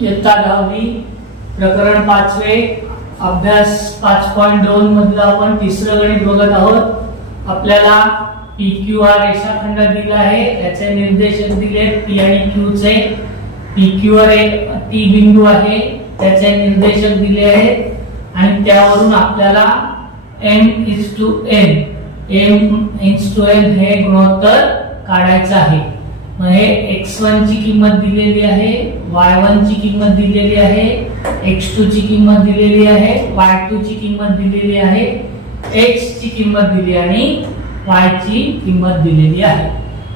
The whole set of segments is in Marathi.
इयत्ता 10वी प्रकरण 5वे अभ्यास 5.2 मधलं आपण तिसरं गणित बघत आहोत। आपल्याला PQR रेषाखंड दिला आहे, याचे निर्देशक दिले P आणि Q चे। PQR एक T बिंदू आहे, त्याचे निर्देशक दिले आहेत आणि त्यावरून आपल्याला m:n हे गुणोत्तर काढायचं आहे। हे x1 ची किंमत दिलेली आहे, y1 ची किंमत दिलेली आहे, x2 ची किंमत दिलेली आहे, y2 ची किंमत दिलेली आहे, x ची किंमत दिली आणि y ची किंमत दिलेली आहे।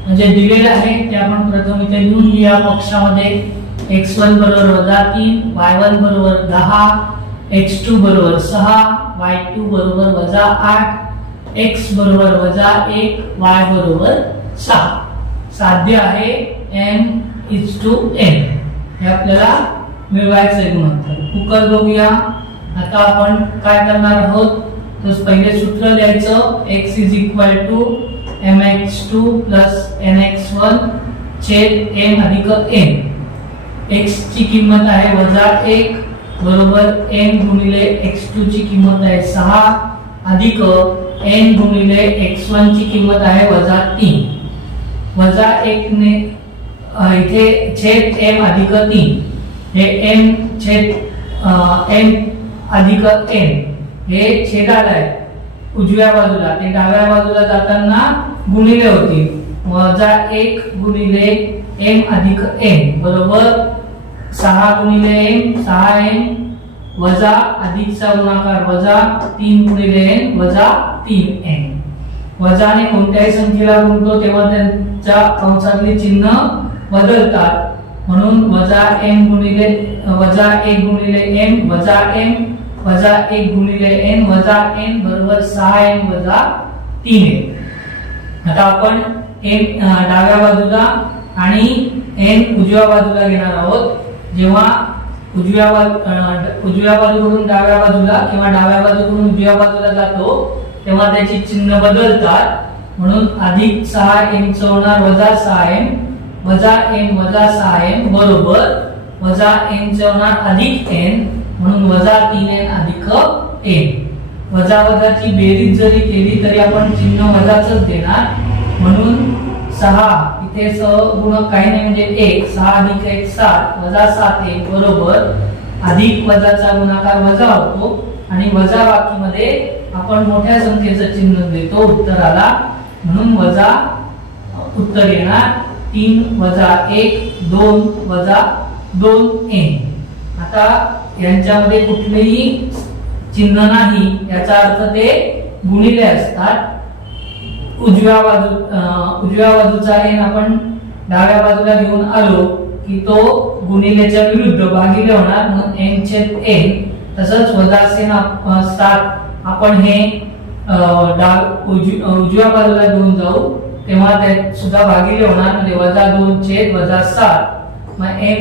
म्हणजे दिलेले आहे ते आपण प्रथम इथे लिहून या पक्षामध्ये x1 बरोबर -3, y1 बरोबर 10, x2 बरोबर 6, y2 बरोबर -8, x बरोबर -1, y बरोबर 6। साध्य आहे m:n हे आपल्याला मिळवायचे गुणोत्तर। उकल बघूया। आता आपण काय करणार आहोत, तर पहिले सूत्र लिहायचं x mx2 nx1 छेद m अधिक n। x ची किंमत आहे -1 बरोबर n गुणिले x2 ची किंमत आहे 6 अधिक n गुणिले x1 ची किंमत आहे -3। -1 ने इथे छेद m अधिक 3 हे m छेद m अधिक n हे छेदाला आहे उजव्या बाजूला, ते डाव्या बाजूला जाताना गुणिले होतील। -1 गुणिले m अधिक n बरोबर 6 गुणिले m 6m वजा अधिकचा गुणाकार वजा 3 गुणिले n वजा 3n। वजाने कोणत्याही संख्येला गुणतो तेव्हा त्यांच्या कंसातले चिन्ह बदलतात, म्हणून -m गुणिले -1 गुणिले m वजा m वजा 1 गुणिले n वजा n बरोबर 6m वजा 3n। आता आपण n डाव्या बाजूला आणि n उजव्या बाजूला घेणार आहोत। जेव्हा उजव्या बाजूकडून डाव्या बाजूला किंवा डाव्या बाजूकडून उजव्या बाजूला जातो तेव्हा त्याची चिन्ह बदलतात, म्हणून अधिक 6m च होणार वजा 6m वजा m वजा 6m बरोबर वजा n च होणार अधिक n, म्हणून वजा 3n अधिक n। वजा वजाची बेरीज जरी केली तरी आपण चिन्ह वजाच देणार, म्हणून 6 इथे सहगुणक काही नाही म्हणजे 1, 6 अधिक 1 7 वजा 7 बरोबर अधिक वजाचा गुणाकार वजा होतो आणि वजा बाकीमध्ये आपण मोठ्या संख्येचं चिन्ह देतो उत्तराला, म्हणून वजा उत्तर येणार 3 वजा 1 2 वजा 2n। आता यांच्यामध्ये कुठलेही चिन्ह नाही, याचा अर्थ ते गुणिले असतात। उजव्या बाजूचा n आपण डाव्या बाजूला घेऊन आलो की तो गुणिलेच्या विरुद्ध भागिले होणार, म्हणून n/n। तसंच वजा 7 आपण हे उजव्या बाजूला घेऊन जाऊ तेव्हा ते सुद्धा भागिले होणार, म्हणजे -2/7। मग n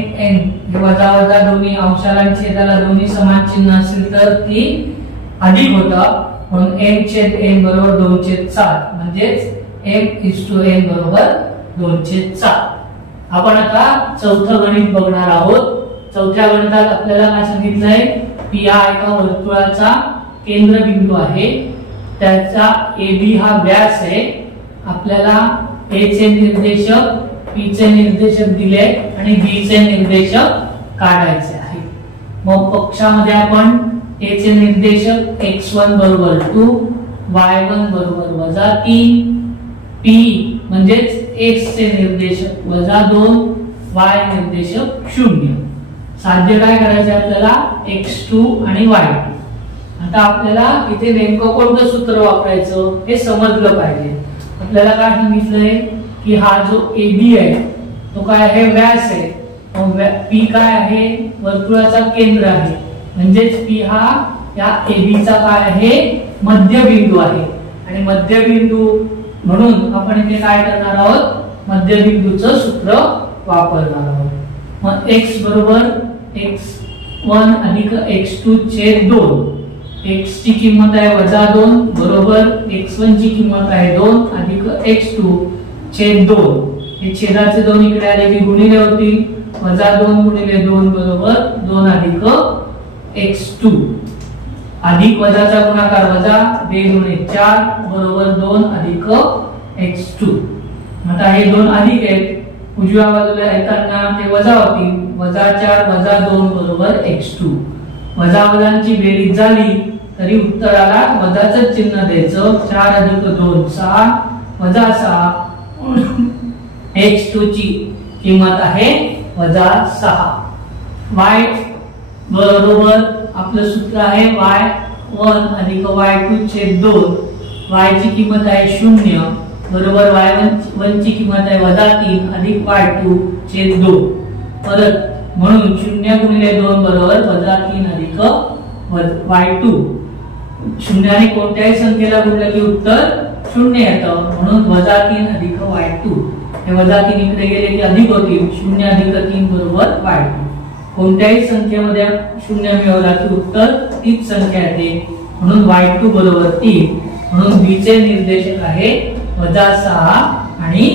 हे वजा वजा दोन्ही अंशाला आणि छेदाला दोन्ही समान चिन्ह असेल तर ती अधिक होतं, म्हणून n/n बरोबर 2/7 म्हणजेच m:n बरोबर 2/7। आपण आता चौथं गणित बघणार आहोत। चौथ्या गणितात आपल्याला काय सांगितलंय, P हा एका वर्तुळाचा केंद्रबिंदू आहे, त्याचा AB हा व्यास आहे। आपल्याला A चे निर्देशक P चे निर्देशक दिले आणि B चे निर्देशक काढायचे आहे। मग पक्षामध्ये आपण A चे निर्देशक x1 बरोबर 2, y1 बरोबर -3, P म्हणजेच x चे निर्देशक -2, y निर्देशक 0। साध्य काय करायचे आपल्याला, x2 आणि y2। आता आपल्याला इथे नेमकं कोणतं सूत्र वापरायचं हे समजलं पाहिजे। आपल्याला काय सांगितलंय की हा जो AB आहे तो काय आहे, व्यास आहे। P काय आहे, वर्तुळाचा केंद्र आहे, म्हणजेच P हा या AB चा काय आहे, मध्यबिंदू आहे। आणि मध्यबिंदू म्हणून आपण इथे काय करणार आहोत, मध्यबिंदूचं सूत्र वापरणार आहोत। मग x बरोबर x1 अधिक x2 छेद 2। x ची किंमत आहे -2 बरोबर x1 ची किंमत आहे 2 अधिक x2 छेद 2। हे छेदाचे दोन इकडे आले की गुणिले होतील, वजा 2 गुणिले 2 बरोबर 2 अधिक x2 अधिक वजाचा गुणाकार वजा 2 गुणिले 4 बरोबर 2 अधिक x2. आता हे 2 अधिक आहेत उजव्या बाजूला येताना ते वजा होतील. वजा 4 वजा 2 बरोबर x2. वजा वजांची बेरीज झाली तरी उत्तराला वजाचं चिन्ह द्यायचं. 4 अधिक 2 6 वजा 6 x2 ची किंमत आहे वजा 6. y बरोबर आपलं सूत्र आहे y1 अधिक y2 छेद 2. y ची किंमत आहे 0 बरोबर y1 ची किंमत आहे वजा 3 अधिक y2 छेद 2. परत म्हणून 0 गुणिले 2 बरोबर वजा 3 अधिक y2. शून्याने कोणत्याही संख्येला गुणलं की उत्तर 0 येतं म्हणून वजा 3 अधिक y2. हे वजा 3 इकडे गेले की अधिक होतील. 0 अधिक 3 बरोबर y2. कोणत्याही संख्येमध्ये 0 मिळवला की उत्तर तीच संख्या येते म्हणून y2 बरोबर 3. म्हणून b चे निर्देशक आहे वजा 6 आणि